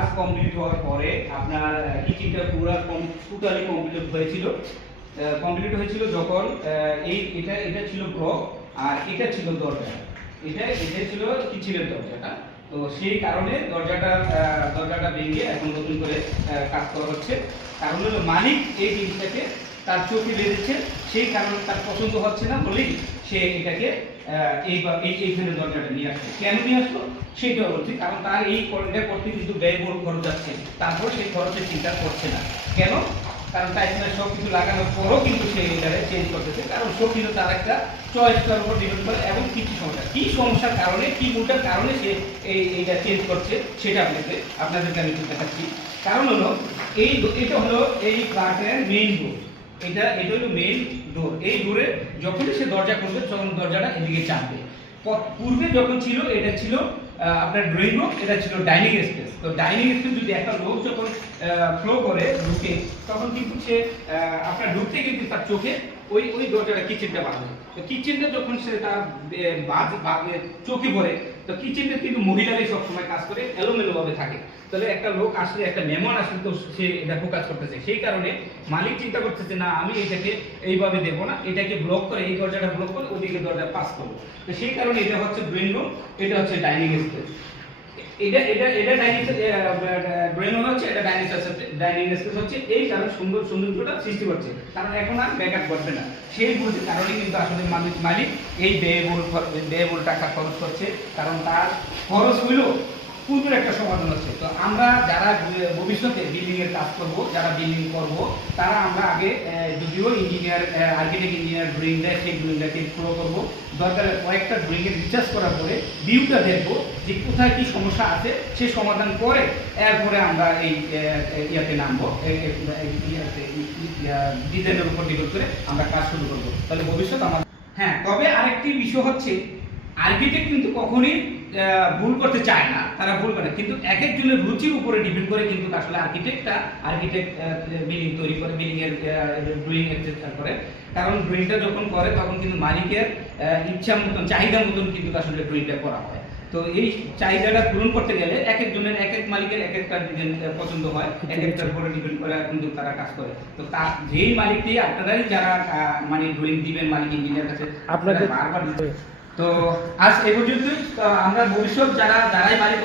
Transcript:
কাজ কমপ্লিট হওয়ার পরে আপনার কিচেনটা পুরো টোটালি কমপ্লিট হয়েছিল যখন এটা ছিল ব্লক আর এটা ছিল দরজা। এটা ছিল কিচেনের দরজাটা। তো সেই কারণে দরজাটা ভেঙে এখন নতুন করে কাজ করা হচ্ছে। কারণ হলো মালিক এই জিনিসটাকে তার চোখে বেঁধেছে, সেই কারণে তার পছন্দ হচ্ছে না বলেই সে এটাকে এইখানে দরজাটা নিয়ে আসছে। কেন নিয়ে আসলো সেটা বলছি, কারণ তার এই এটা করতে কিন্তু ব্যয়বহুল খরচ যাচ্ছে, তারপর সেই খরচের চিন্তা করছে না। কেন? কারণ টাইলসের সব কিছু লাগানোর পরও কিন্তু সে এটারে চেঞ্জ করতেছে, কারণ সব কিন্তু তার একটা চয়েসটার উপর ডিপেন্ড করে এবং কি সমস্যার কারণে কি ভুলটার কারণে সে এইটা চেঞ্জ করছে সেটা আপনাদেরকে আমি দেখাচ্ছি। কারণ হলো এটা হলো এই ফ্ল্যাটের মেইন ডোর। এটা হলো মেইন ডোর। এই ডোরে যখনই সে দরজা খুলবে তখন দরজাটা এদিকে চাপবে। পূর্বে যখন ছিল এটা ছিল আপনার ড্রয়িং রুম, এটা ছিল ডাইনিং স্পেস। তো ডাইনিং স্পেস যদি একটা লোক যখন ফ্লো করে ঢুকে, তখন কিন্তু সে আপনার ঢুকতে কিন্তু তার চোখে ওই দরজাটা কিচেনটা বাঁধবে। তো কিচেনটা যখন সে তার চোখে পড়ে, তো কিচেনটা কিন্তু মহিলারাই সবসময় কাজ করে, এলোমেলোভাবে থাকে। তাহলে একটা লোক আসলে, একটা মেহমান আসলে, তো সে এটা ফোকাস করতেছে। সেই কারণে মালিক চিন্তা করতেছে না আমি এটাকে এইভাবে দেবো না, এটাকে ব্লক করে, এই দরজাটা ব্লক করে ওদিকে দরজা পাস করবো। তো সেই কারণে এটা হচ্ছে ড্রয়িং রুম, এটা হচ্ছে ডাইনিং স্পেস। এটা ডাইনিং ড্রয়িং রুম হচ্ছে, এটা ডাইনিং স্পেস হচ্ছে। এই কারণে সৌন্দর্যটা সৃষ্টি করছে, কারণ এখন আর ব্যাকআপ করবে না। সেই বুঝে কারণে কিন্তু আসলে মালিক এই ব্যয়বহুল টাকা খরচ করছে, কারণ তার খরচগুলো পূর্বের একটা সমাধান হচ্ছে। তো আমরা যারা ভবিষ্যতে বিল্ডিং এর কাজ করব, যারা বিল্ডিং করব, তারা আমরা আগে যদিও ইঞ্জিনিয়ার, আর্কিটেক্ট ইঞ্জিনিয়ার ড্রয়িং দেয়, সেই ড্রয়িংটাকে ফলো করব। দরকার কয়েকটা ড্রয়িং এর রিসার্চ করার পরে ভিউটা দেখবো যে কোথায় কি সমস্যা আছে, সেই সমাধান করে এরপরে আমরা এই ইয়াতে নামবো, ডিজাইনের উপর ডিপেন্ড করে আমরা কাজ শুরু করব। তাহলে ভবিষ্যৎ আমার। হ্যাঁ, তবে আরেকটি বিষয় হচ্ছে আর্কিটেক্ট কিন্তু কখনোই ভুল করতে চায় না, তারা ভুল করে, কিন্তু এক একজনের রুচির উপরে ডিপেন্ড করে কিন্তু আসলে আর্কিটেক্ট বিল্ডিং তৈরি করে, বিল্ডিং এর ড্রয়িং এক্সেপ্ট করে। কারণ ড্রয়িংটা যখন করে তখন কিন্তু মালিকের ইচ্ছা মতন, চাহিদা মতন কিন্তু আসলে ড্রয়িংটা করা হয়। তো এই চাহিদাটা পূরণ করতে গেলে এক একজনের, এক এক মালিকের এক একটা ডিজাইন পছন্দ হয়, এক একটার উপরে ডিপেন্ড করে কিন্তু তারা কাজ করে। তো তার যেই মালিকটি, আপনারাই যারা মানে ড্রয়িং দিবেন মালিক ইঞ্জিনিয়ার কাছে, আপনাদের বারবার। তো আজ এই পর্যন্তই। আমরা ভবিষ্যৎ যারাই মালিক